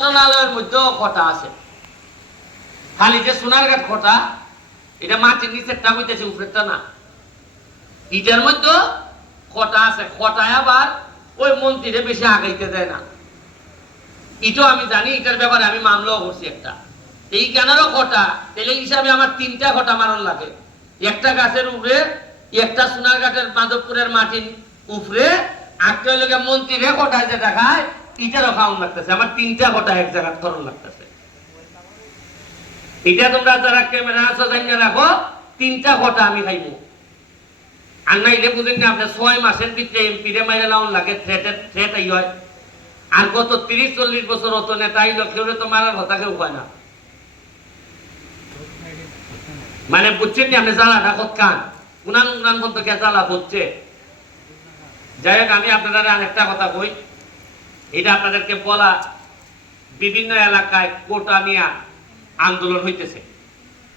মন্ত্রণালয়ের মধ্যে খটা আছে, খালি যে সোনারঘাট খটা এটা মাটির নিচেরটা হইতেছে, উপরেরটা না। ইটার মধ্যে খটা আছে, খটায় আবার ওই মন্ত্রীরে বেশি আগাইতে দেয় না। এটাও আমি জানি, এটার ব্যাপারে আমি মামলাও করছি একটা। এই কেনারও খটা, তাহলে হিসাবে আমার 3টা খটা মারণ লাগে। একটা গাছের উপরে, একটা সোনারঘাটের মাধবপুরের মাটির উপরে, একটা হইলে মন্ত্রীরে খটায় যেটা খায় এটারও খাওয়ান লাগতেছে। আমার 3টা খটা এক জায়গায় ধরন লাগতেছে। এটা তোমরা যারা ক্যামেরা আছো জানিয়ে রাখো, 3টা খটা আমি খাইবো। আর নাইলে বুঝেন না, আপনার 6 মাসের ভিতরে এমপি রে মাইরে লাউন লাগে, থ্রেট আই হয়। আর গত 30-40 বছর অত নেতা আইল, কেউ তো মারার কথা কেউ কয় না। মানে বুঝছেন নি আপনি জ্বালাটা কত খান, উনান উনান বলতে কে জ্বালা হচ্ছে। যাই হোক, আমি আপনারা আরেকটা কথা কই, এটা আপনাদেরকে বলা, বিভিন্ন এলাকায় কোটা নিয়ে আন্দোলন হইতেছে।